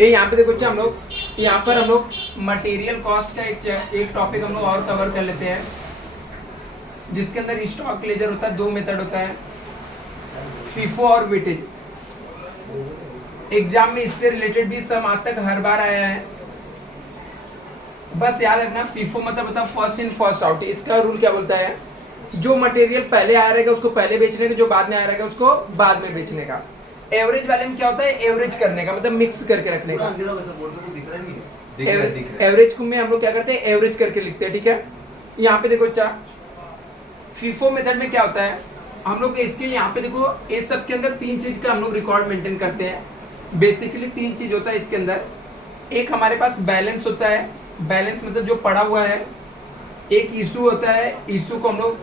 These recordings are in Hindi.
ये यहाँ पे देखो, हम लोग यहाँ पर हम लोग मटेरियल कॉस्ट का एक टॉपिक हम लोग और कवर कर लेते हैं, जिसके अंदर स्टॉक लेजर होता है, दो मेथड होता है, फीफो और वेटेज। एग्जाम में इससे रिलेटेड भी सम आज तक हर बार आया है। बस याद रखना, फीफो मतलब होता है फर्स्ट इन फर्स्ट आउट। इसका रूल क्या बोलता है, जो मटेरियल पहले आया रहेगा उसको पहले बेचने का, जो बाद में आया रहेगा उसको बाद में बेचने का। एवरेज वाले में क्या होता है, एवरेज करने का, मतलब मिक्स करके रखने का। एवरेज को में हम लोग क्या करते हैं, एवरेज करके लिखते हैं, ठीक है। यहाँ पे देखो अच्छा, फीफो मेथड में क्या होता है, हम लोग इसके यहाँ पे देखो, इस सब के अंदर तीन चीज का हम लोग रिकॉर्ड मेंटेन करते हैं। बेसिकली तीन चीज होता है इसके अंदर। एक हमारे पास बैलेंस होता है, बैलेंस मतलब जो पड़ा हुआ है। एक इशू होता है, इशू को हम लोग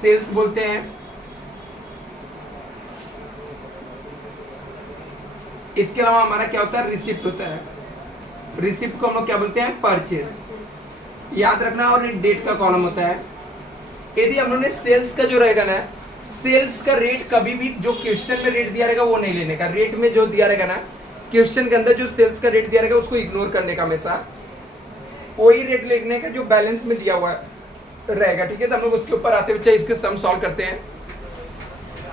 सेल्स बोलते हैं। इसके अलावा हमारा क्या होता है, रिसिप्ट होता है। रिसिप्ट को हम लोग क्या बोलते हैं, परचेस, याद रखना। और एक डेट का कॉलम होता है। यदि हम लोग ने सेल्स का जो रहेगा ना, सेल्स का रेट कभी भी जो क्वेश्चन में रेट दिया रहेगा वो नहीं लेने का। रेट में जो दिया रहेगा ना, क्वेश्चन के अंदर जो सेल्स का रेट दिया रहेगा उसको इग्नोर करने का हमेशा। वही रेट लिखने का जो बैलेंस में दिया हुआ रहेगा, ठीक है। तो हम लोग उसके ऊपर आते हुए बच्चा इसके सम सॉल्व करते हैं।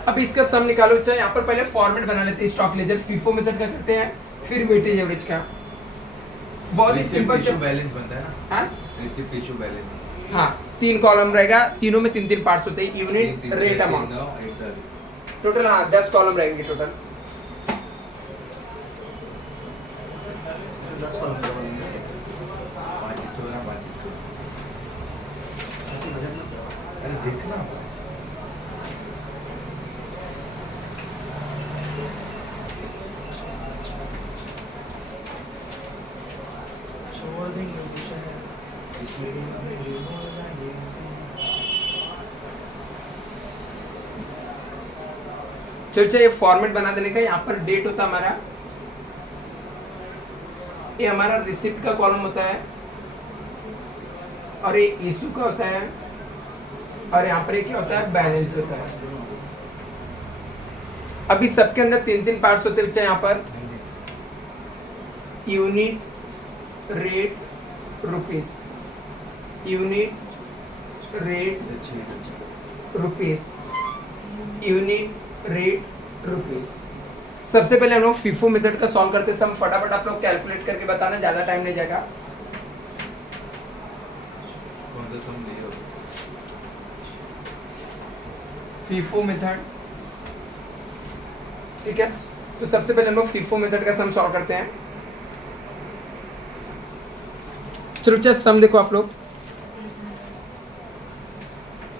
अब इसका सम निकालो बच्चा। यहाँ पर पहले फॉर्मेट बना लेते हैं स्टॉक लेजर, फीफो मेथड का करते हैं, फिर वेटेज एवरेज का। बहुत ही सिंपल बैलेंस बनता है ना। हाँ, रिसिप्ट इशू बैलेंस। हाँ, तीन कॉलम रहेगा, तीनों में तीन तीन पार्ट्स होते हैं, यूनिट, रेट, अमाउंट। टोटल हाँ 10 कॉलम रहेंगे टोटल। 10 कॉलम रहेंगे, 25 को ना 25 को। अरे देखना छोड़ देंगे विषय है चलो ये फॉर्मेट बना देने का। यहाँ पर डेट होता है हमारा, ये हमारा रिसिप्ट का कॉलम होता है, और ये इशू का होता है, और यहाँ पर क्या होता है, बैलेंस होता है। अभी सबके अंदर तीन तीन पार्ट्स होते हैं बच्चा। यहाँ per unit, rate, rupees, unit, rate, rupees, unit, rate, rupees. सबसे पहले हम लोग फीफो मेथड का सॉल्व करते हैं। सम फटाफट आप लोग कैलकुलेट करके बताना, ज्यादा टाइम नहीं जाएगा। कौन सा सम दिया हो? फीफो मेथड, ठीक है। तो सबसे पहले हम लोग फीफो मेथड का सम सॉल्व करते हैं। चलो अच्छा, सम देखो आप लोग,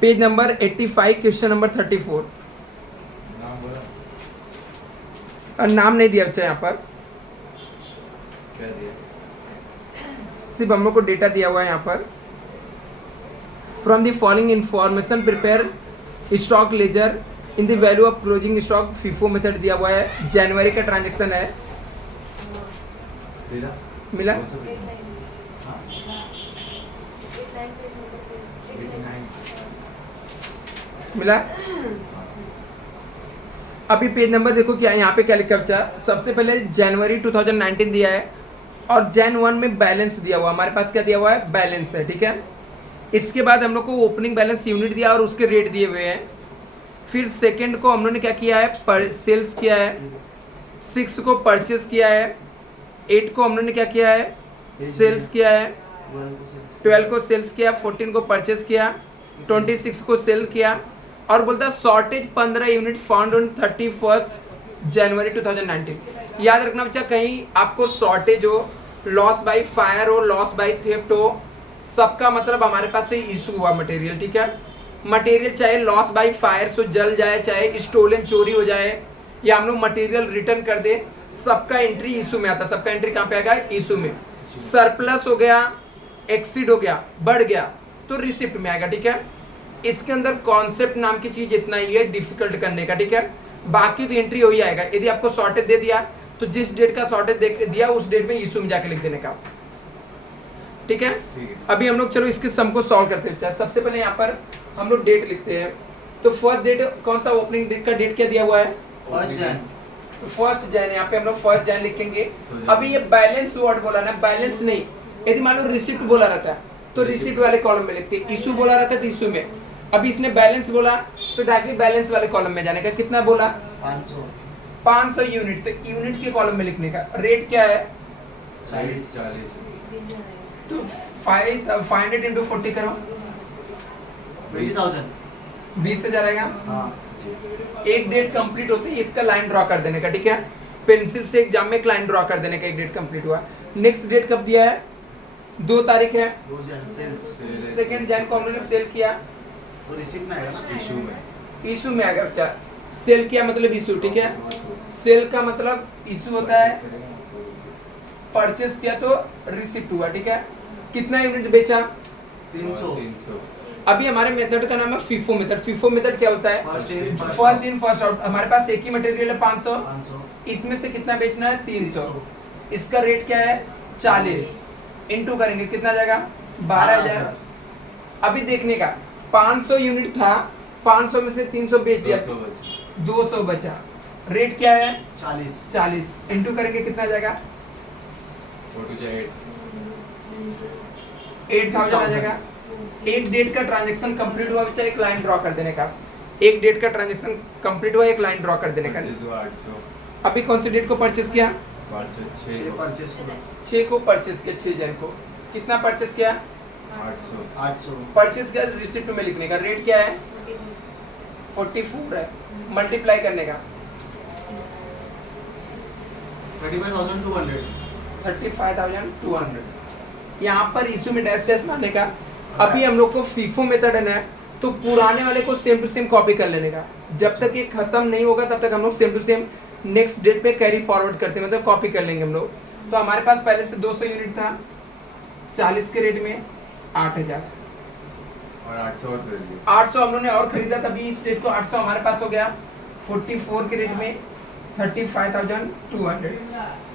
पेज नंबर 85, क्वेश्चन नंबर 34। नाम बोला, और नाम नहीं दिया बच्चा यहाँ पर, क्या दिया? सिर्फ हम लोग को डेटा दिया हुआ है यहाँ पर। From the following information prepare stock ledger in the value of closing stock. FIFO method दिया हुआ है, जनवरी का ट्रांजैक्शन है। दिया? मिला? कौन सा दिया? हाँ? 89। मिला? अभी पेज नंबर देखो क्या यहाँ पे क्या लिखा बच्चा। सबसे पहले जनवरी 2019 दिया है, और जैन 1 में बैलेंस दिया हुआ। हमारे पास क्या दिया हुआ है, बैलेंस है, ठीक है। इसके बाद हम लोग को ओपनिंग बैलेंस यूनिट दिया और उसके रेट दिए हुए हैं। फिर सेकंड को हम लोग ने क्या किया है, सेल्स किया है। 6 को परचेस किया है। 8 को हम लोग ने क्या किया है, सेल्स किया है। 12 को सेल्स किया, 14 को परचेस किया, 26 को सेल किया। और बोलता है शॉर्टेज 15 यूनिट फाउंड ऑन 31 जनवरी 2019। याद रखना बच्चा, कहीं आपको शॉर्टेज हो, लॉस बाय फायर हो, लॉस बाय थेफ्ट हो, सबका मतलब हमारे पास से इशू हुआ मटेरियल, ठीक है। मटेरियल चाहे लॉस बाय फायर से जल जाए, चाहे स्टोलन चोरी हो जाए, या हम लोग मटेरियल रिटर्न कर दे, सबका एंट्री इशू में आता है। सबका एंट्री कहाँ पे आएगा, इशू में। सरप्लस हो गया, एक्सीड हो गया, बढ़ गया, तो रिसिप्ट में आएगा, ठीक है। इसके अंदर कॉन्सेप्ट नाम की चीज इतना ही है डिफिकल्ट करने का, ठीक है। बाकी तो एंट्री हो ही आएगा। यदि आपको शॉर्टेज दे दिया तो जिस डेट का शॉर्टेज दिया उस डेट में इशू में जाके लिख देने का, ठीक है। अभी हम लोग चलो इसके सम को सॉल्व करते हैं। सबसे पहले यहाँ पर हम लोग डेट लिखते हैं। तो फर्स्ट डेट कौन सा, ओपनिंग डेट का डेट क्या दिया हुआ है, तो फर्स्ट जैन, यहाँ पे हम लोग फर्स्ट जैन लिखेंगे। अभी ये बैलेंस वर्ड बोला ना, बैलेंस नहीं। यदि मान लो रिसिप्ट बोला रहता है तो रिसिप्ट वाले कॉलम में लिखते, इशू बोला रहता है तो इशू में। अभी इसने बैलेंस बोला तो डायरेक्टली बैलेंस वाले कॉलम में जाने का। कितना बोला? 500 यूनिट, तो यूनिट के कॉलम में लिखने का। रेट क्या है? 40 तो 500 इंटू 40 करो, 20,000 आएगा। एक डेट कंप्लीट होते ही इसका लाइन ड्रॉ कर देने का, ठीक है। पेंसिल से एग्जाम में एक लाइन ड्रॉ कर देने का, एक डेट कंप्लीट हुआ। नेक्स्ट डेट कब दिया है? 2 तारीख है, 2 जैन को हमने सेल किया तो रिसीप्ट में आएगा ना, इशू में। इशू में आएगा बच्चा। सेल किया मतलब इशू, ठीक है। सेल का मतलब इशू होता है, परचेस किया तो रिसिप्ट हुआ, ठीक है। कितना यूनिट बेचा? 300। अभी हमारे मेथड का नाम है फीफो मेथड। फीफो मेथड क्या होता है? First in first out. हमारे पास एक ही मटेरियल है 500, इसमें से कितना बेचना है? 300। इसका रेट क्या है? 40। इनटू करेंगे कितना आ जाएगा? 12,000। अभी देखने का 500 यूनिट था, 500 में से 300 बेच दिया, 200 बचा। रेट क्या है? 40। इनटू करेंगे कितना आ जाएगा? 8,000 आ जाएगा। एक डेट का ट्रांजैक्शन कंप्लीट हुआ बच्चा, एक लाइन ड्रॉ कर देने का। एक डेट का ट्रांजैक्शन कंप्लीट हुआ, एक लाइन ड्रॉ कर देने का। 800 अभी कौन सी डेट को परचेस किया? 6 को परचेस किया, 6 जन को। कितना परचेस किया? 800 परचेस किया, रिसिप्ट में लिखने का। रेट क्या है? 44 है, मल्टीप्लाई करने का। 35,200। यहाँ पर इशू में डैश डैश मारने का। अभी हम लोग को फीफो मेथड है ना, तो पुराने वाले को सेम टू सेम कॉपी कर लेने का। जब तक ये खत्म नहीं होगा तब तक हम लोग same to same next date पे कैरी फॉरवर्ड करते हैं, मतलब कॉपी कर लेंगे हम लोग। तो हमारे पास पहले से 200 यूनिट था, 40 के रेट में 8,000 और 800 और कर दिए। 800 हम लोगों ने और खरीदा, तभी इस डेट को 800 हमारे पास हो गया। 44 के रेट में 35,200।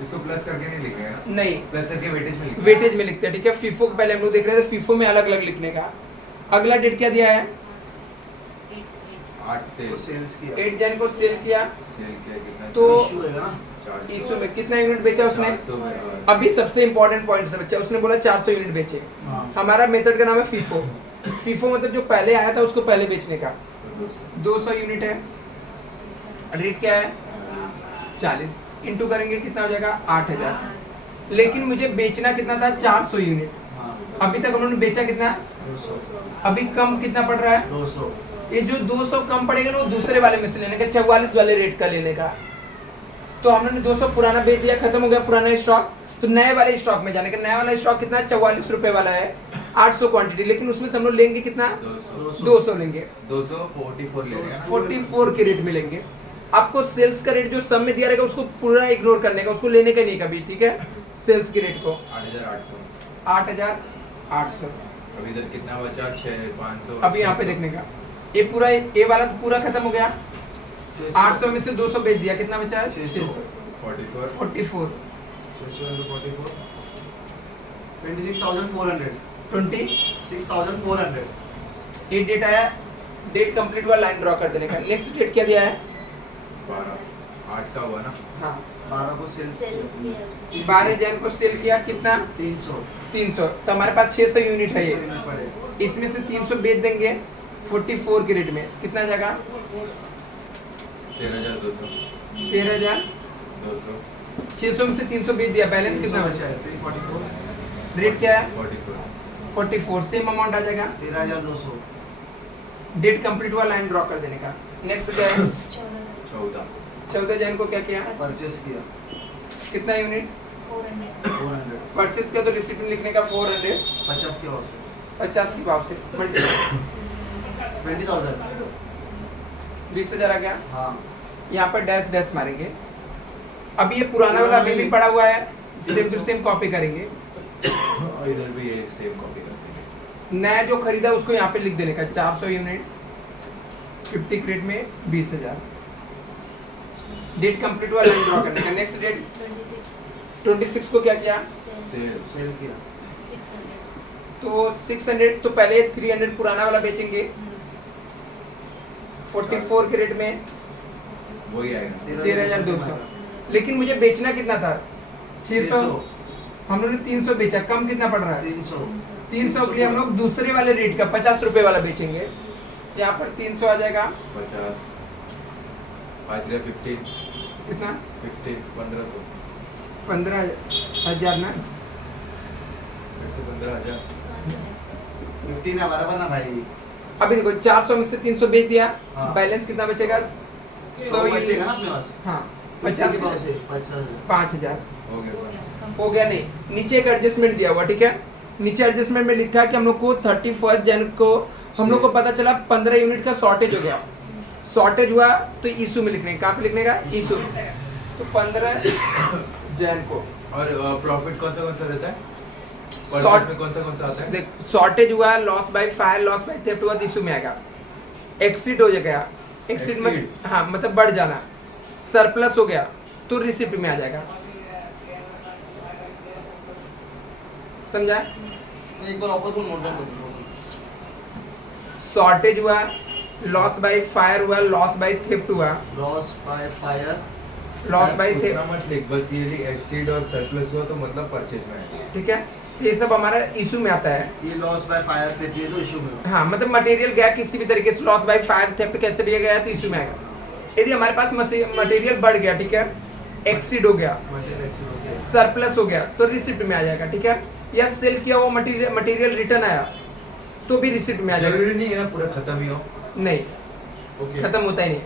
इसको प्लस करके नहीं लिखेगा ना, नहीं, प्लस करके वेटेज में लिखेगा। वेटेज में लिखते हैं, ठीक है। फीफो को पहले हम लोग देख रहे थे, फीफो में अलग अलग लिखने का। अगला डेट क्या दिया है? 8 से 8 जन को सेल किया, सेल किया कितना? तो इशू है ना, 400। इशू में कितना यूनिट बेचा उसने? 400। अभी सबसे इंपॉर्टेंट पॉइंट है बच्चा, उसने बोला 400 यूनिट बेचे। हमारा मेथड का नाम है फीफो। फीफो मतलब जो पहले आया था उसको पहले बेचने का। 200 यूनिट है, रेट क्या है? 40। इंटू करेंगे कितना हो जाएगा? 8,000। लेकिन मुझे बेचना कितना था? 400 यूनिट। अभी तक उन्होंने बेचा कितना? 200। अभी कम कितना पड़ रहा है? 200। ये जो 200 कम पड़ेगा ना, वो दूसरे वाले में से लेने का, 44 वाले रेट का लेने का। तो हमने 200 पुराना बेच दिया, खत्म हो गया पुराना स्टॉक। तो नए वाले स्टॉक में जाने का। नया वाला स्टॉक कितना है? 44 रुपए वाला है, 800 क्वांटिटी। लेकिन उसमें से हम लोग लेंगे कितना? 200 लेंगे। 244 ले रहे हैं। 44 के रेट में लेंगे। आपको सेल्स का रेट जो सम में दिया रहेगा उसको पूरा इग्नोर करने का, उसको लेने का नहीं कभी, ठीक है। सेल्स के रेट को 8,800। 8,800। अभी इधर कितना बचा? 6,500। अभी यहाँ पे देखने का, ये पूरा, ये वाला तो पूरा खत्म हो गया। 800 में से 200 बेच दिया, कितना बचा है? 600। 44। 44 26,400। 26,400। ये डेट आया, डेट कंप्लीट हुआ, लाइन ड्रॉ कर देने का। नेक्स्ट डेट क्या दिया है? 12 8 का हुआ ना। हाँ, 12 को सेल्स 12 जन को सेल किया, कितना? 300। तो हमारे पास 600 यूनिट है ये। इसमें से 300 बेच देंगे 44 के रेट में, कितना जाएगा? 13,200। 13,200। 600 में से 300 बेच दिया, बैलेंस कितना बचा? 344। रेट क्या है? 44। 44। सेम अमाउंट आ जाएगा। 13,200। डेट कंप्लीट हुआ, लाइन ड्रॉ कर देने का। नेक्स्ट क्या है? 14 जन को क्या किया? परचेस किया कितना यूनिट 400। परचेस किया, तो रिसिप्ट में लिखने का 400, 50 के भाव से 50 के भाव से मल्टीप्लाई 20,000। 20,000 आ गया। हाँ, यहाँ पर डैश डैश मारेंगे। अभी ये पुराना वाला अभी भी पड़ा हुआ है, सेम टू सेम कॉपी करेंगे। और इधर भी ये सेम कॉपी करते हैं। नया जो खरीदा उसको यहाँ पे लिख देने का। 400 यूनिट 50 क्रेट में 20,000। डेट कंप्लीट हुआ, लाइन ड्रॉ करने का। नेक्स्ट डेट 26 को क्या किया? सेल किया। तो 600, तो पहले 300 पुराना वाला बेचेंगे 44 के रेट में वही आएगा। 13,200। लेकिन मुझे बेचना कितना था 600, हम लोगों ने 300 बेचा, कम कितना पड़ रहा है 300 300 के लिए हम लोग दूसरे वाले रेट का 50 रुपए वाला बेचेंगे, तो यहाँ पर 300 आ जाएगा 50 5 3 15 कितना 15 1500 15,000 ना, फिर से 15,000 15 है बराबर ना भाई। अभी देखो 400 में से 300 बेच दिया, हाँ। बैलेंस कितना बचेगा 100 बचेगा ना अपने पास। हाँ 50 50 50 5,000 हो गया सर। हो गया। नहीं, नीचे एक एडजस्टमेंट दिया हुआ, ठीक है, नीचे एडजस्टमेंट में लिखा है कि हम लोग को 31 जन को हम लोग को पता चला 15 यूनिट का शॉर्टेज हो गया, शॉर्टेज हुआ तो इशू में लिखने, कहाँ पे लिखने का इशू, तो 15 जन को और प्रॉफिट कौन सा रहता है? Short- परचेज में कौन सा आता है? देख शॉर्टेज हुआ, loss by fire, loss by theft हुआ तो इशू में आएगा, एक्सीड हो जाएगा, एक्सीड में Exceed? हाँ मतलब बढ़ जाना, सरप्लस हो गया तो रिसिप्ट में आ जाएगा, समझा? एक बार वापस बोल, नोट डाउन कर दो। शॉर्टेज हुआ, लॉस बाय फायर हुआ, लॉस बाय थेफ्ट हुआ, loss by fire, loss by उतना थेफ्ट, मत लिख, बस ये लिख एक्सीड और सरप्लस हुआ तो मतलब परचेज में है। ठीक है, तो ये सब हमारा इशू में आता है। ये लॉस बाय फायर थे, ये तो इशू में हो। हाँ मतलब मटेरियल गया किसी भी तरीके से, लॉस बाय फायर थेफ्ट कैसे भी गया तो इशू में आएगा। यदि हमारे पास मटेरियल बढ़ गया, ठीक है, एक्सीड हो गया, मटेरियल एक्सीड हो गया। सरप्लस हो गया तो रिसिप्ट में आ जाएगा, ठीक है, या सेल किया वो मटेरियल रिटर्न आया तो भी रिसिप्ट में आ जाएगा। जरूरी नहीं है ना पूरा खत्म ही हो। नहीं, ओके खत्म होता ही नहीं।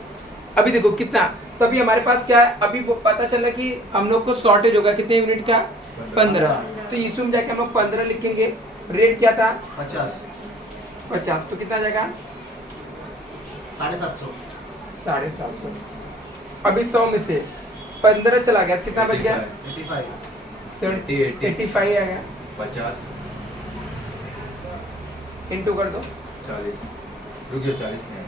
अभी देखो कितना, तभी हमारे पास क्या है, अभी वो पता चला कि हम लोग को शॉर्टेज होगा कितने यूनिट का 15, तो इशू में जाके हम लोग 15 लिखेंगे, रेट क्या था 50, तो कितना आ जाएगा 750 750। अभी 100 में से 15 चला गया, कितना बच गया 85 85 आ गया, 50 इंटू कर दो 40 रुक जाओ 40 में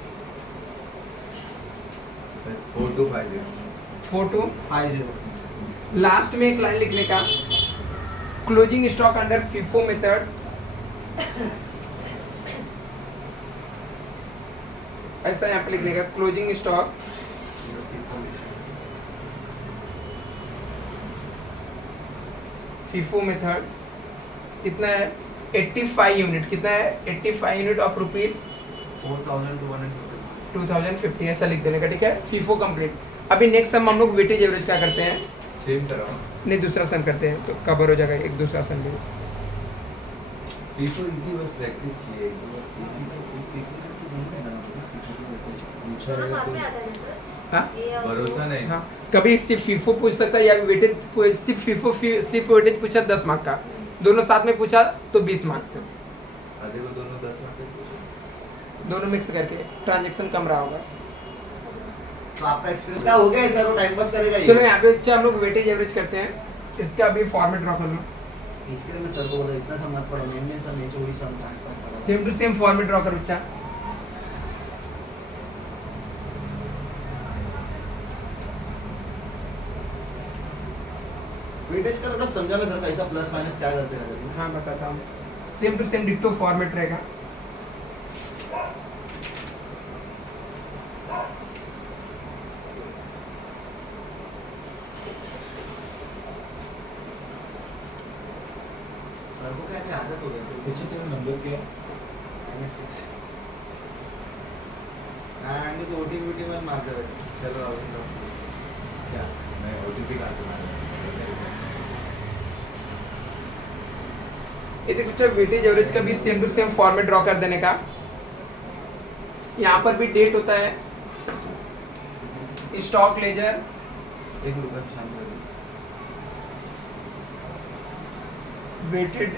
4250 42। लास्ट में एक लाइन लिखने का, closing stock under FIFO method, ऐसा यहाँ पे लिखने का, क्लोजिंग स्टॉक FIFO मेथड कितना है 85 यूनिट, कितना है 85 यूनिट ऑफ रुपीज 2050, ऐसा लिख देने का, ठीक है, FIFO कंप्लीट। अभी नेक्स्ट सम हम लोग वेटेज एवरेज क्या करते हैं, सेम तरह नहीं दूसरा सम करते हैं तो कवर हो जाएगा, एक दूसरा सम भी। फीफो इजी बस प्रैक्टिस चाहिए। दोनों साथ में आता है ना सर? हाँ ये और भरोसा नहीं। हाँ, कभी सिर्फ FIFO पूछ सकता है या वेटेज, सिर्फ FIFO सिर्फ वेटेज पूछा 10 मार्क का, दोनों साथ में पूछा तो 20 मार्क से, आधे को दोनों 10 मार्क के पूछो। दोनों मिक्स करके ट्रांजेक्शन कम रहा होगा। तो आपका एक्सपीरियंस क्या हो गया है सर, वो टाइम पास करेगा ये? चलो यहाँ पे अच्छा हम लोग वेटेज एवरेज करते हैं, इसका अभी फॉर्मेट ड्रॉ कर लो, इसके लिए मैं सर को बोला इतना सब मत पढ़ो, मैंने सब नीचे वही सब पढ़ा। Same to same format draw करो अच्छा। वेटेज का बस समझाना सर, कैसा प्लस माइनस क्या करते हैं। हाँ बताता हूँ, सेम टू सेम डिक्टो फॉर्मेट रहेगा। सर को क्या है, आदत हो गई है। किसी का नंबर क्या है? हाँ, तो ओटीपी में मार दे। चलो आओ क्या मैं ओटीपी कहाँ से मारूंगा? ये देखो अच्छा, वेटेज एवरेज का भी same to same format draw कर देने का। यहाँ पर भी डेट होता है, स्टॉक लेजर, एक रुपये शांत रहो। वेटेड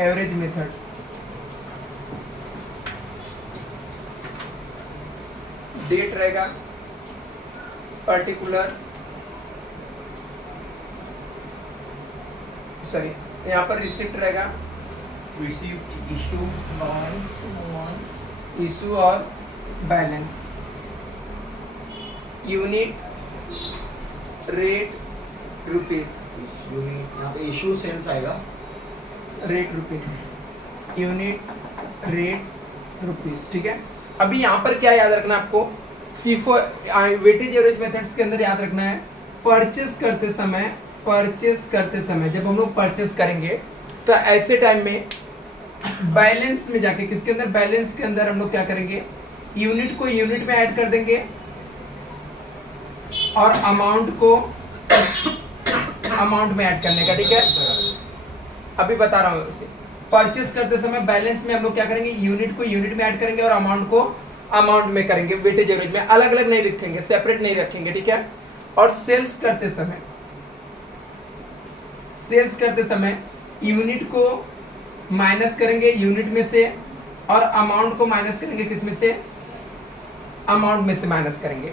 एवरेज मेथड, डेट रहेगा, पर्टिकुलर्स, सॉरी यहाँ पर रिसिप्ट रहेगा, रिसीव्ड इशू नॉन्स इशू और बैलेंस, यूनिट, रेट, रुपीस, यहाँ पे इशू सेल्स आएगा। Rate rupees, unit, rate, rupees, ठीक है। अभी यहाँ पर क्या याद रखना है आपको, फीफो वेटेज एवरेज मेथड्स के अंदर याद रखना है, परचेस करते समय जब हम लोग परचेस करेंगे तो ऐसे टाइम में बैलेंस में जाके, किसके अंदर, बैलेंस के अंदर हम लोग क्या करेंगे, यूनिट को यूनिट में ऐड कर देंगे और अमाउंट को अमाउंट में ऐड करने का, ठीक है। अभी बता रहा हूँ उसे, परचेस करते समय बैलेंस में हम लोग क्या करेंगे, यूनिट को यूनिट में ऐड करेंगे और अमाउंट को अमाउंट में करेंगे, वेटेज एवरेज में अलग अलग नहीं रखेंगे, सेपरेट नहीं रखेंगे, ठीक है। और सेल्स करते समय यूनिट को माइनस करेंगे यूनिट में से और अमाउंट को माइनस करेंगे, किस में से, अमाउंट में से माइनस करेंगे।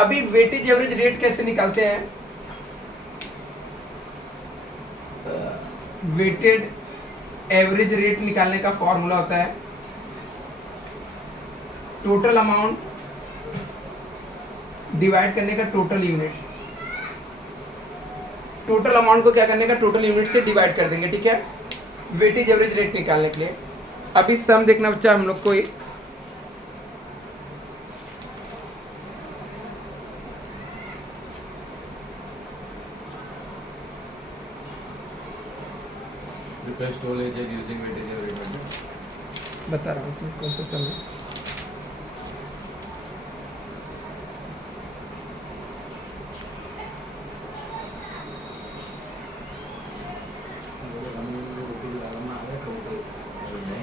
अभी वेटेज एवरेज रेट कैसे निकालते हैं, वेटेड एवरेज रेट निकालने का फॉर्मूला होता है टोटल अमाउंट डिवाइड करने का टोटल यूनिट, टोटल अमाउंट को क्या करने का, टोटल यूनिट से डिवाइड कर देंगे, ठीक है, वेटेज एवरेज रेट निकालने के लिए। अभी सम देखना बच्चा हम लोग को, Request all agent using weightage average method. बता रहा हूँ कौन सा सम है।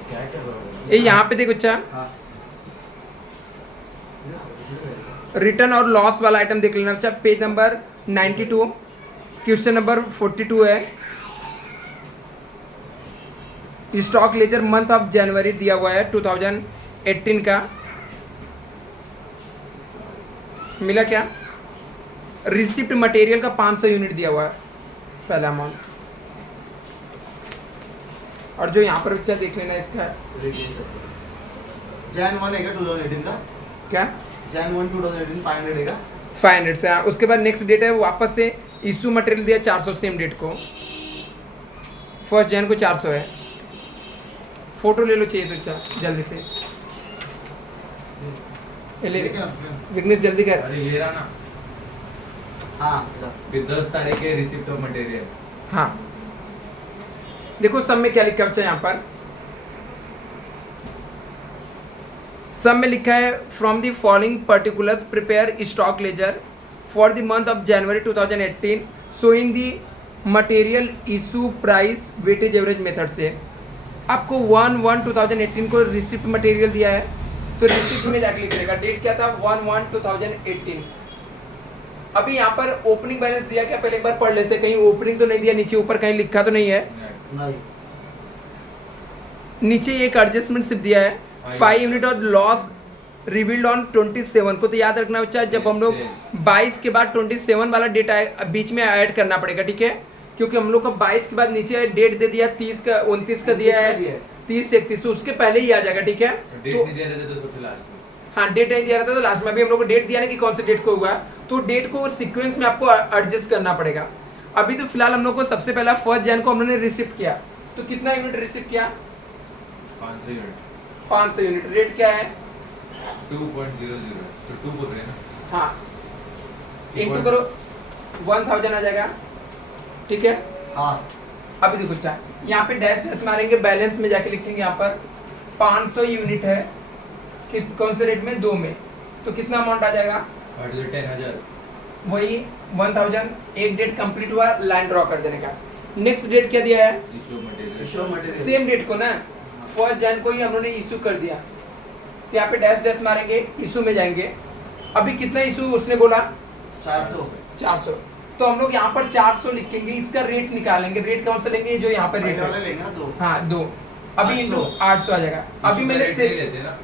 क्या कर रहा हूँ? ये यहाँ पे देखो बच्चा, हाँ रिटर्न और लॉस वाला आइटम देख लेना बच्चा, पेज नंबर 92 क्वेश्चन नंबर 42 है। Stock ledger month of January दिया हुआ है 2018 का, मिला क्या, रिसिप्ट मटेरियल का 500 यूनिट दिया हुआ है पहला अमाउंट, और जो यहाँ पर बच्चा देख लेना इसका Jan 1 है क्या 2018 का, क्या, Jan 1 2018 500 है क्या, 500 से। हाँ, उसके बाद नेक्स्ट डेट है वापस से इशू मटेरियल दिया 400 सेम डेट को, 1 जन को 400 है। फोटो ले लो चाहिए तो अच्छा जल्दी से, ये ले ठीक है? विघ्नेश जल्दी कर। अरे ये रहा ना, हाँ फिर 10 तारीख के रिसिप्ट ऑफ मटेरियल। हाँ देखो सब में क्या लिखा बच्चा, यहाँ पर सब में लिखा है from the following particulars prepare stock ledger for the month of January 2018 showing the material issue price weightage average method से। आपको 1/1/2018 को रिसिप्ट मटेरियल दिया है तो रिसिप्ट में जाके लिख देगा, डेट क्या था 1/1/2018। अभी यहाँ पर ओपनिंग बैलेंस दिया क्या, पहले एक बार पढ़ लेते, कहीं ओपनिंग तो नहीं दिया, नीचे ऊपर कहीं लिखा तो नहीं है, नहीं नीचे एक एडजस्टमेंट सिर्फ दिया है 5 यूनिट और लॉस रिवील्ड ऑन 27 को। तो याद रखना बच्चा, जब हम लोग 22 के बाद 27 वाला डेट बीच में ऐड करना पड़ेगा, ठीक है, क्योंकि हम लोग को 22 के बाद नीचे डेट दे दिया 30 का 29 का दिया है, 30 31 तो उसके पहले ही आ जाएगा, ठीक है। डेट तो नहीं दे रहे थे तो सबसे लास्ट में। हाँ डेट नहीं दिया रहता तो लास्ट में, अभी हम लोग को डेट दिया ना कि कौन से डेट को हुआ, तो डेट को सीक्वेंस में आपको एडजस्ट करना पड़ेगा। अभी तो फिलहाल हम लोग को सबसे पहला 1 जन को हमने रिसिप्ट किया, तो कितना यूनिट रिसिप्ट किया, 500 यूनिट, 500 यूनिट। रेट क्या है, 2.00 तो 2 बोल रहे हैं ना। हाँ इंटू करो 1000 आ जाएगा, ठीक है। हाँ अभी देखो अच्छा, यहाँ पे डैश डैश मारेंगे, बैलेंस में जाके लिखेंगे यहाँ पर 500 यूनिट है कि कौन से रेट में, 2 में, तो कितना अमाउंट आ जाएगा, 10,000। वही 1000। एक डेट कंप्लीट हुआ, लाइन ड्रॉ कर देने का। नेक्स्ट डेट क्या दिया है, इशू मटेरियल सेम डेट को ना 1 जन को ही हम लोगने इशू कर दिया, तो यहाँ पे डैश डैश मारेंगे, इशू में जाएंगे। अभी कितना इशू उसने बोला, 400, तो हम लोग यहाँ पर 400 लिखेंगे, इसका रेट निकालेंगे। रेट कौन सा लेंगे, जो यहाँ पे रेट वाले है, लेंगे ना 2 हाँ 2, अभी इंटू 800 आ जाएगा। अभी मैंने रेट से नहीं लेते ना,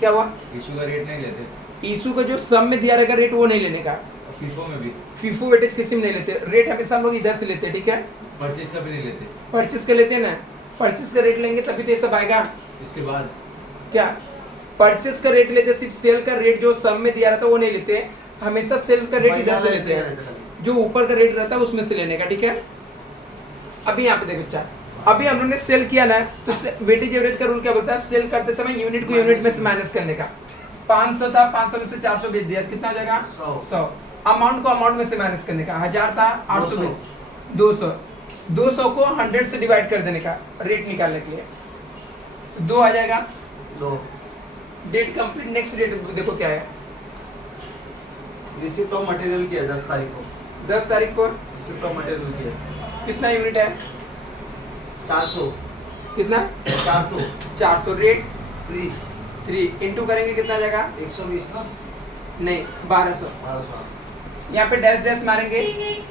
क्या हुआ, इशू का रेट नहीं लेते, इशू का जो सम में दिया रहेगा रेट वो नहीं लेने का, फीफो में भी, फीफो वेटेज किसी में नहीं लेते, रेट हमेशा हम लोग इधर से लेते हैं, ठीक है। परचेज का भी नहीं लेते। परचेस का लेते हैं ना, परचेस का रेट लेंगे तभी तो ये सब आएगा। इसके बाद क्या, परचेस का रेट लेते, सिर्फ सेल का रेट जो सम में दिया रहता है वो नहीं लेते, हमेशा सेल का रेट इधर से लेते हैं, जो ऊपर का रेट रहता है उसमें से लेने का, ठीक है। अभी यहाँ पे देखो अच्छा, अभी हम लोगों ने सेल किया ना, तो वेटेज एवरेज का रूल क्या बोलता है? सेल करते समय यूनिट को यूनिट में से माइनस करने का। 500 था, 500 में से 400 भेज दिया, कितना हो जाएगा? 100। अमाउंट को अमाउंट में से माइनस करने का। 1000 था, 800 भेज 200। 200 को 100 से डिवाइड कर देने का रेट निकालने के लिए। 2 आ जाएगा। 2 डेट कंप्लीट। नेक्स्ट डेट देखो क्या है? रिसिप्ट ऑफ मटेरियल किया 10 तारीख को। 10 तारीख को रिसिप्ट ऑफ मटेरियल किया कितना यूनिट है? 400। कितना? 400 400। रेट 3 इंटू करेंगे कितना आ जाएगा? 120 ना, नहीं, 1200। 1200। यहाँ पे डैश डैश मारेंगे।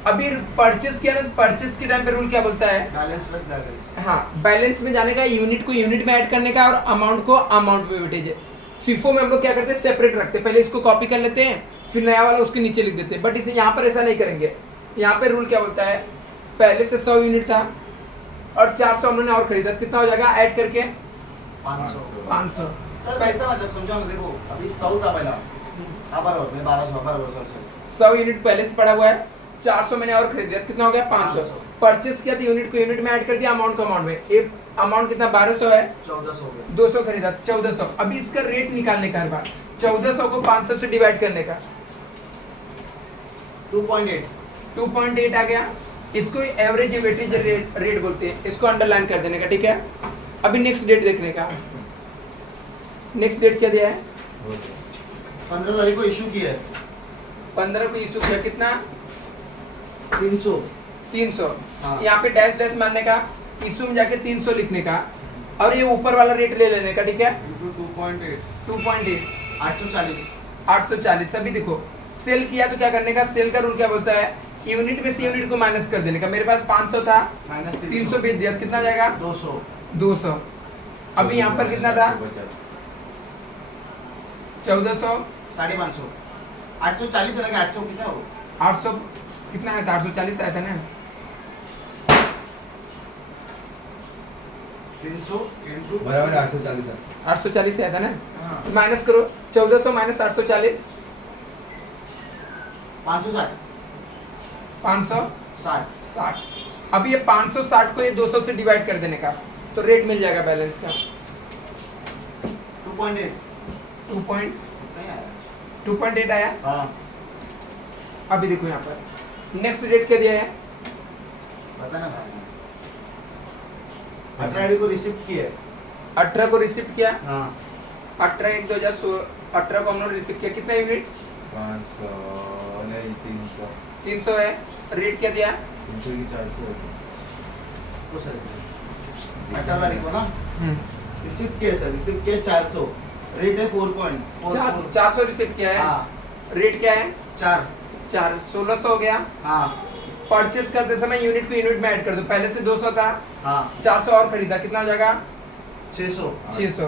अभी परचेस किया ना, परचेस के टाइम पे रूल क्या बोलता है? Balance plus balance. हाँ, बैलेंस में जाने का, यूनिट को यूनिट में ऐड करने का और अमाउंट को अमाउंट में वेटेज है। फीफो में हम लोग क्या करते हैं? सेपरेट रखते हैं। पहले इसको कॉपी कर लेते हैं, फिर नया वाला उसके नीचे लिख देते हैं। बट इसे यहाँ पर ऐसा नहीं करेंगे। यहाँ पे रूल क्या बोलता है? पहले से 100 यूनिट था और 400 हम लोगों ने और खरीदा, कितना हो जाएगा ऐड करके? 500। 500। सर पैसा मतलब समझो, देखो अभी 100 था पहला, बराबर में 1200 बराबर सर। 100 यूनिट पहले से पड़ा हुआ है, 400 मैंने और खरीद दिया, कितना हो गया? 500। 500। परचेस किया तो यूनिट को यूनिट में ऐड कर दिया, अमाउंट को अमाउंट में। ये अमाउंट कितना? 1200 है, 1400 हो गया। 200 खरीदा, 1400। अभी इसका रेट निकालने का हर बार 1400 को 500 से डिवाइड करने का। 2.8 आ गया। इसको एवरेज वेटेज रेट बोलते हैं। इसको अंडरलाइन कर देने का, ठीक है? अभी नेक्स्ट डेट देखने का। नेक्स्ट डेट क्या दिया है? 15 तारीख को इशू किया है। 15 को इशू किया, कितना? 300। हाँ। यहाँ पे डैश डैश मारने का, इशू में जाके 300 लिखने का और ये ऊपर वाला रेट ले लेने का, ठीक है? 2.8 840। 840। अभी देखो सेल किया तो क्या करने का? सेल का रूल क्या बोलता है? यूनिट में से यूनिट को माइनस कर देने का। मेरे पास 500 था, माइनस 300 भेज दिया, कितना जाएगा? 200। अभी यहाँ पर कितना था? 1400। 550। 840 है ना, 800 कितना हो? 800 कितना है था? 840 आया था ना? 300 into बराबर 840 है। 840 आया था ना? हाँ। माइनस करो, 1400 माइनस 840, 560। 560। अभी ये 560 को ये 200 से डिवाइड कर देने का, तो रेट मिल जाएगा बैलेंस का। 2.8 नहीं आया। 2.8 आया। हाँ, अभी देखो यहाँ पर नेक्स्ट रेट क्या दिया है? पता ना भाई। 18 को रिसिप्ट किया है। 18 को रिसिप्ट किया। हाँ। 18/1/2018 को हम लोग रिसिप्ट किया, कितना यूनिट? 500 नहीं 300 300 है। रेट क्या दिया? 300 की 400 तो सर 18 तारीख को ना रिसिप्ट किया सर, रिसिप्ट किया 400, रेट है 4.4। 400 रिसिप्ट किया है। हाँ, रेट क्या है? 4। 1600 हो गया। हाँ परचेस करते समय यूनिट को यूनिट में ऐड कर दो। पहले से 200 था, हाँ 400 और खरीदा, कितना हो जाएगा? 600। 600।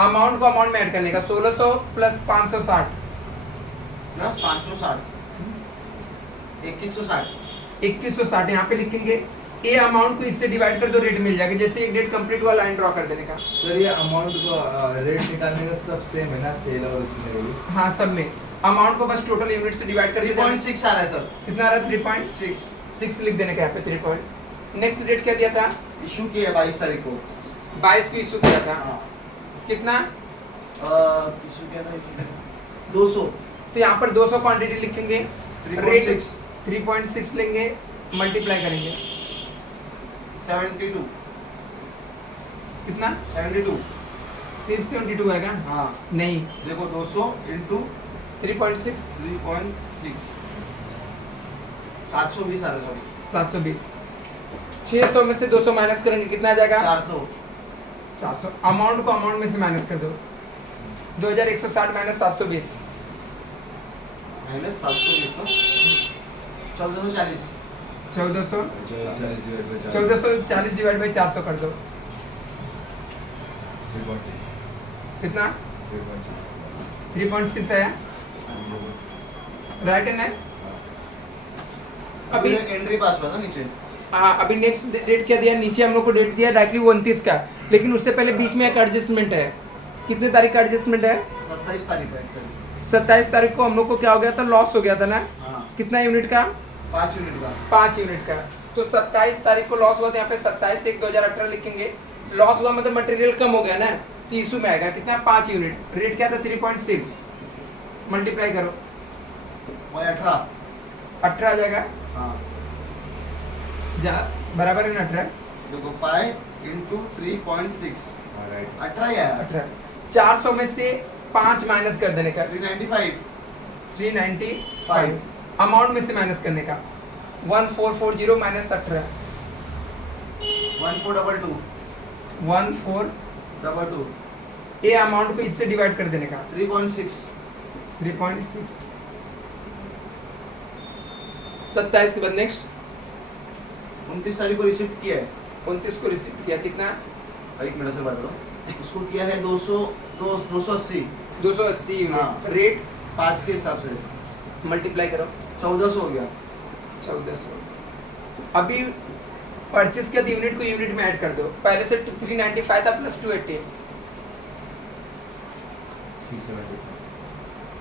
अमाउंट को अमाउंट में ऐड करने का, 1600 प्लस 560 प्लस 560 2160। 2160 यहाँ पे लिखेंगे। ये अमाउंट को इससे डिवाइड कर दो, रेट मिल जाएगा। जैसे एक डेट कंप्लीट हुआ, लाइन ड्रॉ कर देने का। सर ये अमाउंट को रेट निकालने का सब सेम है ना, सेल और उसमें भी? हाँ, सब में अमाउंट को बस टोटल यूनिट से डिवाइड कर देना। 3.6 आ रहा है सर। कितना आ रहा है? 3.6 लिख देने का यहाँ पे 3 पॉइंट। नेक्स्ट डेट क्या दिया था? इशू किया है 22 तारीख को। 22 को इशू किया था। हाँ। कितना? इशू किया था 200। तो यहाँ पर 200 क्वांटिटी लिखेंगे। 3.6 3.6 लेंगे, मल्टीप्लाई करेंगे। 72। कितना? 72। सिर्फ 72 है क्या? हाँ नहीं, देखो 200 इंटू 3.6 3.6 720 आ रहा है। 720। 600 में से 200 माइनस करेंगे, कितना आ जाएगा? 400। अमाउंट को अमाउंट में से माइनस कर दो। 2160 माइनस 720, माइनस 720 ना 1440। 1440 डिवाइड बाई 400 कर दो, 3.6 कितना? 3.6 है। राइट है ना? अभी अभी एंट्री पास हुआ ना नीचे। हाँ, अभी नेक्स्ट डेट क्या दिया? नीचे हम लोग को डेट दिया डायरेक्टली 29 का, लेकिन उससे पहले बीच में एक एडजस्टमेंट है। कितने तारीख का एडजस्टमेंट है? 27 तारीख है। 27 तारीख को हम लोग को क्या हो गया था? लॉस हो गया था ना? हाँ कितना यूनिट का? 5 यूनिट का। 5 यूनिट का। तो 27 तारीख को लॉस हुआ तो यहाँ पे 27/1/2018 लिखेंगे। लॉस हुआ मतलब मटेरियल कम हो गया ना, तो इशू में आएगा कितना 5 यूनिट। रेट क्या था 3.6, मल्टीप्लाई करो वही 18। 18 आ जाएगा, हाँ जा बराबर है ना 18। देखो 5 इंटू 3.6 राइट 18 ही आया। 18 400 में से 5 माइनस कर देने का 395 395, अमाउंट में से माइनस करने का 1440 माइनस 18 1422 1422, ये अमाउंट को इससे डिवाइड कर देने का 3.6 3.6। 27 के बाद नेक्स्ट 29 तारीख को रिसिप्ट किया है। 29 को रिसीव किया, कितना एक मिनट से बात करो। उसको किया है 280 280 यूनिट। हाँ। रेट 5 के हिसाब से मल्टीप्लाई करो 1400 हो गया। 1400। अभी परचेस किया यूनिट को यूनिट में ऐड कर दो। पहले से 395 था प्लस 280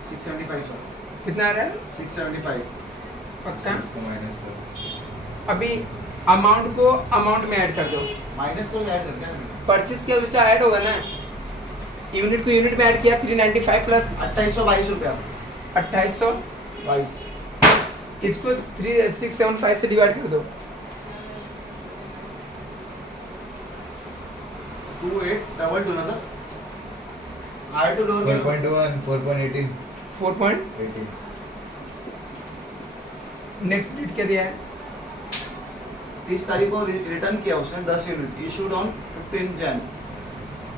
675 सर, कितना आ रहा है 675 पक्का। इसको माइनस करो। अभी अमाउंट को अमाउंट में ऐड कर दो। माइनस को ऐड करते हैं। परचेस किया बच्चा ऐड होगा ना, यूनिट को यूनिट में ऐड किया 395 प्लस 2822 रुपया 2822, इसको 3675 से डिवाइड कर दो 2822 ना sir. High to low 4.1 4.18 4. Next date क्या दिया है 30 तारीख को रिटर्न किया उसने 10 यूनिट इशूड ऑन 15 जन।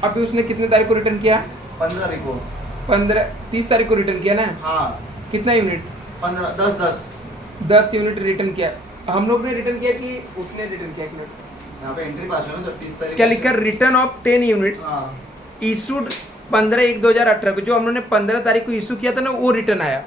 अभी उसने कितने तारीख को रिटर्न किया 15 तारीख को 30 तारीख को रिटर्न किया ना, हाँ कितना यूनिट 15 10 10 यूनिट रिटर्न किया। हम लोग ने रिटर्न किया कि उसने रिटर्न किया, एक मिनट यहाँ पे एंट्री पास है ना सर 30 तारीख क्या लिखा, रिटर्न ऑफ 10 यूनिट्स हाँ इशूड 15/1/2018 को। जो हम लोग ने 15 तारीख को इशू किया था ना वो रिटर्न आया।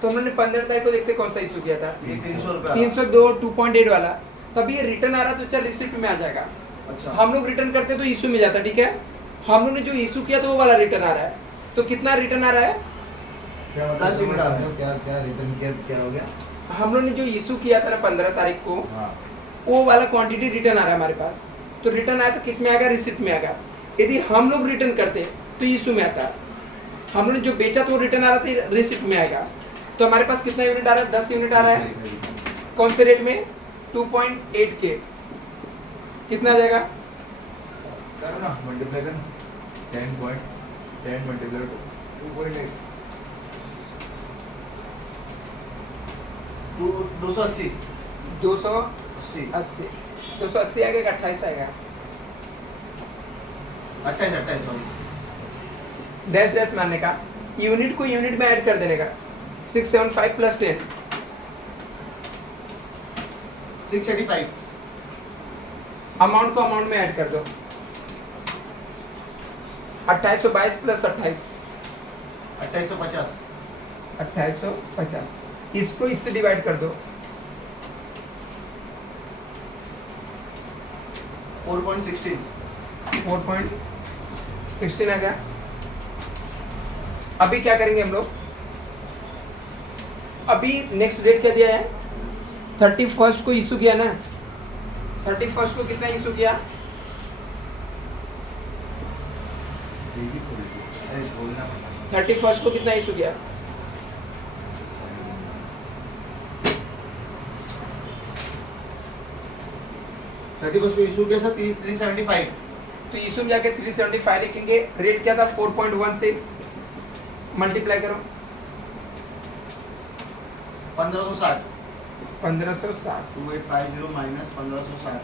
तो हम लोग ने 15 तारीख को देखते कौन सा इशू किया था ये 300 रुपया 302 2.8 वाला। तभी ये रिटर्न आ रहा तो चल रिसिप्ट में आ जाएगा। अच्छा हम लोग रिटर्न करते तो इशू में जाता, ठीक है। हम लोग ने जो इशू किया था वो वाला रिटर्न आ रहा है। तो कितना रिटर्न आ रहा है, क्या 10 यूनिट आ रहा है। क्या रिटर्न किया क्या हो गया? हम लोग ने जो इशू किया था ना 15 तारीख को हाँ वो वाला क्वांटिटी रिटर्न आ रहा है हमारे पास। तो रिटर्न आया तो किस में आएगा, रिसिप्ट में आएगा। यदि हम लोग रिटर्न करते तो इशू में आता। हम लोग ने जो बेचा तो वो रिटर्न आ रहा था, रिसिप्ट में आएगा। तो हमारे पास कितना यूनिट आ रहा है, 10 यूनिट आ रहा है। कौन से रेट में 2.8 के, कितना आ जाएगा करो ना मल्टीप्लाई करना 10 मल्टीप्लाई 2.8 280 280 280 आएगा कि 28 आएगा, 28 सॉरी डैश डैश मारने का, यूनिट को यूनिट में ऐड कर देने का 675 प्लस 10 685 अमाउंट को अमाउंट में ऐड कर दो 2822 प्लस 28 2850 2850, इसको इससे डिवाइड कर दो 4.16 4.16 आ गया। अभी क्या करेंगे हम लोग, अभी नेक्स्ट डेट क्या दिया है 31 को इशू किया ना, 31 को कितना इशू किया, अरे बोलना 31 को कितना इशू किया 31 को इशू किया था 375 तो इशू में जाके 375 लिखेंगे। रेट क्या था 4.16, मल्टीप्लाई करो 1560 1560 2850 माइनस 1560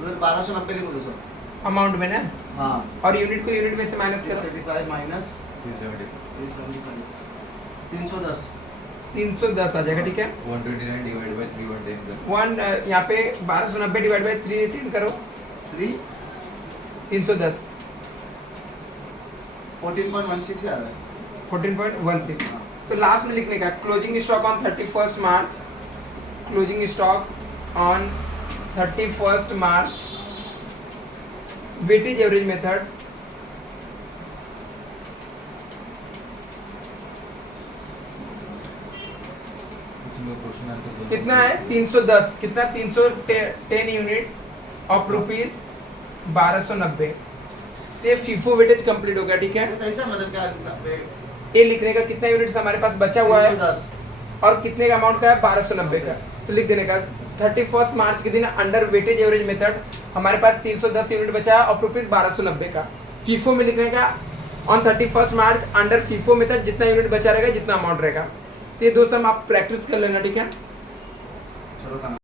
उधर 1290 लिखो दोस्तों। अमाउंट में ना, हाँ और यूनिट को यूनिट में से माइनस करो 675 माइनस 375 310 310 आ जाएगा, ठीक है। 129 डिवाइड बाय 310 कर वन यहाँ पे 1290 डिवाइड बाई 318 करो 310 14.16 आ रहा है 14.16। तो लास्ट में लिखने का closing stock on 31 March, closing stock on 31 March, weightage average method, question answer दोनों। कितना है 310, कितना 310 यूनिट ऑफ रुपीज 1290। तो ये फीफो वेटेज कंप्लीट हो गया, ठीक है। तो कैसा मतलब क्या लिखना वेट ये लिखने का कितना यूनिट्स हमारे पास बचा हुआ है 310 और कितने का अमाउंट का है 1290 का, तो लिख देने का 31 मार्च के दिन अंडर वेटेज एवरेज मेथड हमारे पास 310 यूनिट बचा है और रुपीज 1290 का। फीफो में लिखने का on 31 March under FIFO method जितना यूनिट बचा रहेगा जितना अमाउंट रहेगा। तो ये दो सम आप प्रैक्टिस कर लेना, ठीक है। चलो ना